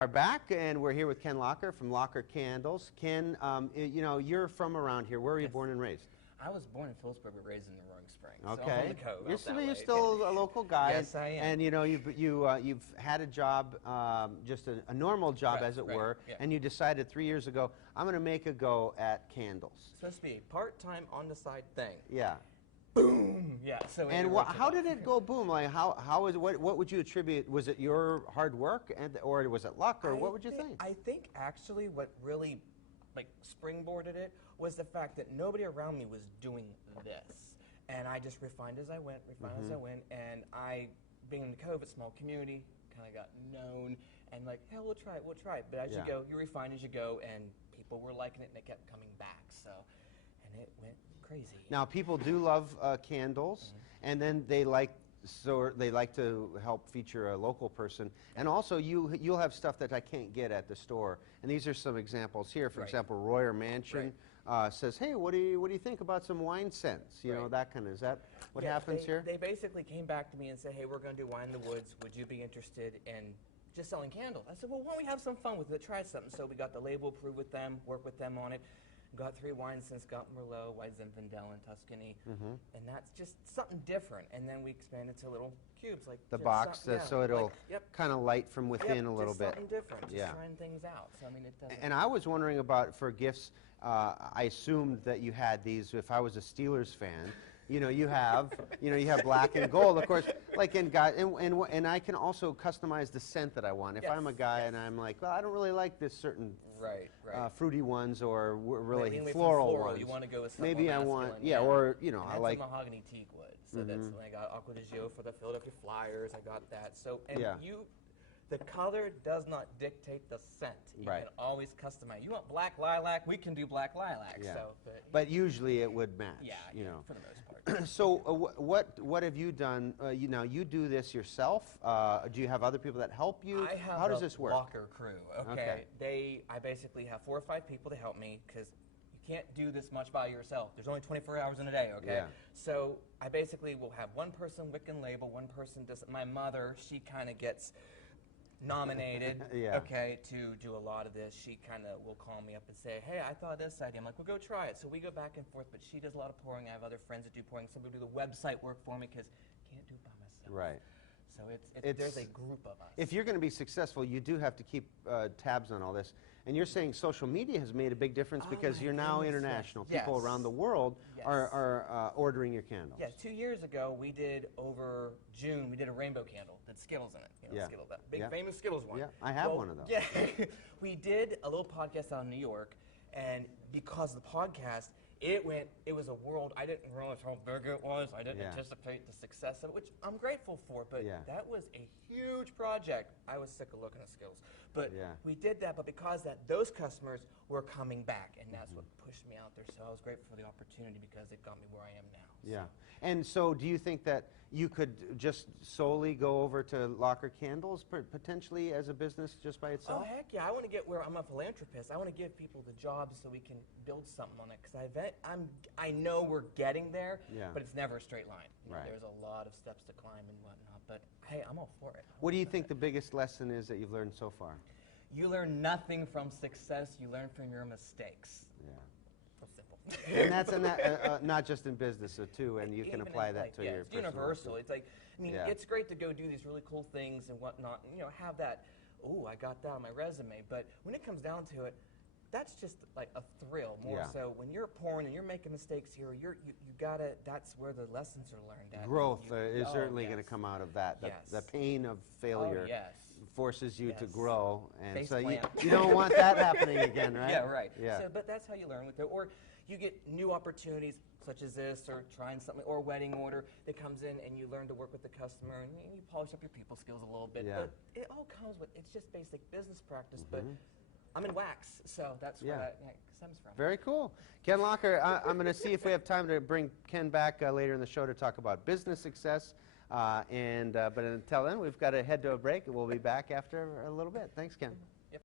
Are back, and we're here with Ken Locher from Locher Candles. Ken, you know, you're from around here. Where were you born and raised? I was born in Phillipsburg, but raised in the Roaring Spring. Okay. So I'm on the cove. You're still a local guy. Yes, I am. And you know, you've had a job, just a normal job, as it were, yeah. and you decided 3 years ago, I'm going to make a go at candles. It's supposed to be a part-time, on-the-side thing. Yeah. Boom! Yeah. So. And how did it go boom? Like what would you attribute? Was it your hard work, or was it luck, or what would you think? I think actually what really springboarded it was the fact that nobody around me was doing this, and I just refined as I went, and I, being in the COVID small community, kind of got known, and like, hey, we'll try it. But as you go, you refine as you go, and people were liking it, and it kept coming back. So, and it went crazy. Now, people do love candles, and then they like to help feature a local person, and also you'll have stuff that I can't get at the store. And these are some examples here. For example, Royer Mansion says, "Hey, what do you think about some wine scents? You know, that kind of. Is that what happens here?" They basically came back to me and said, "Hey, we're going to do Wine in the Woods. Would you be interested in just selling candles?" I said, "Well, why don't we have some fun with it? Try something." So we got the label approved with them, worked with them on it. Got 3 wine scents, got Merlot, White Zinfandel, and Tuscany, and that's just something different. And then we expanded to little cubes, like the box, so it'll kind of light from within a little bit. Something different, just trying things out. So I mean, it doesn't. And I was wondering about for gifts. I assumed that you had these. If I was a Steelers fan, you know, you have black and gold, of course. Like in guy, and I can also customize the scent that I want. If I'm a guy and I'm like, well, I don't really like this certain fruity ones or really floral ones. You want to go with maybe I want, or you know, I like mahogany teak wood. So that's I got Aqua di Gio for the Philadelphia Flyers. I got that. So the color does not dictate the scent. You can always customize. You want black lilac? We can do black lilac. Yeah. So, but usually it would match. Yeah, you know, for the most part. So what have you done? You do this yourself? Do you have other people that help you? I have How does this work? Locher crew. Okay. I basically have 4 or 5 people to help me because you can't do this much by yourself. There's only 24 hours in a day. Okay. Yeah. So I basically will have one person wick and label, one person does. My mother, she kind of gets nominated, to do a lot of this. She kind of will call me up and say, hey, I thought of this idea. I'm like, well, go try it. So we go back and forth, but she does a lot of pouring. I have other friends that do pouring. Some people do the website work for me because I can't do it by myself. Right. So there's a group of us. If you're going to be successful, you do have to keep tabs on all this. And you're saying social media has made a big difference because you're now international. People around the world are ordering your candles. Yes, 2 years ago, we did over June, we did a rainbow candle that Skittles in it. You know, Skittles, that big famous Skittles one. Yeah, I have one of those. Yeah, we did a little podcast out in New York, and because of the podcast, it was a world. I didn't realize how big it was. I didn't anticipate the success of it, which I'm grateful for, but that was a huge project. I was sick of looking at Skittles. But we did that, but because those customers were coming back, and that's what pushed me out there. So I was grateful for the opportunity because it got me where I am now. So. Yeah. And so do you think that you could just solely go over to Locher Candles potentially as a business just by itself? Oh, heck yeah. I want to get where I'm a philanthropist. I want to give people the jobs so we can build something on it. Because I know we're getting there, but it's never a straight line. You know, there's a lot of steps to climb and whatnot. But hey, I'm all for it. What do you think the biggest lesson is that you've learned so far? You learn nothing from success. You learn from your mistakes. Yeah. So simple. And that's not just in business, too, and you can apply that to your it's universal. life. It's like, I mean, it's great to go do these really cool things and whatnot, and, you know, have that, oh, I got that on my resume. But when it comes down to it, that's just like a thrill more so. When you're pouring and you're making mistakes here, you gotta. That's where the lessons are learned. Growth is certainly going to come out of that. The pain of failure forces you to grow, and so you don't want that happening again, right? Yeah, right. Yeah. So, but that's how you learn with it, or you get new opportunities such as this, or trying something, or a wedding order that comes in, and you learn to work with the customer, and you polish up your people skills a little bit. Yeah. But it all comes with. It's just basic business practice, but. I'm in wax, so that's where that stems from. Very cool. Ken Locher, I'm going to see if we have time to bring Ken back later in the show to talk about business success. But until then, we've got to head to a break, and we'll be back after a little bit. Thanks, Ken.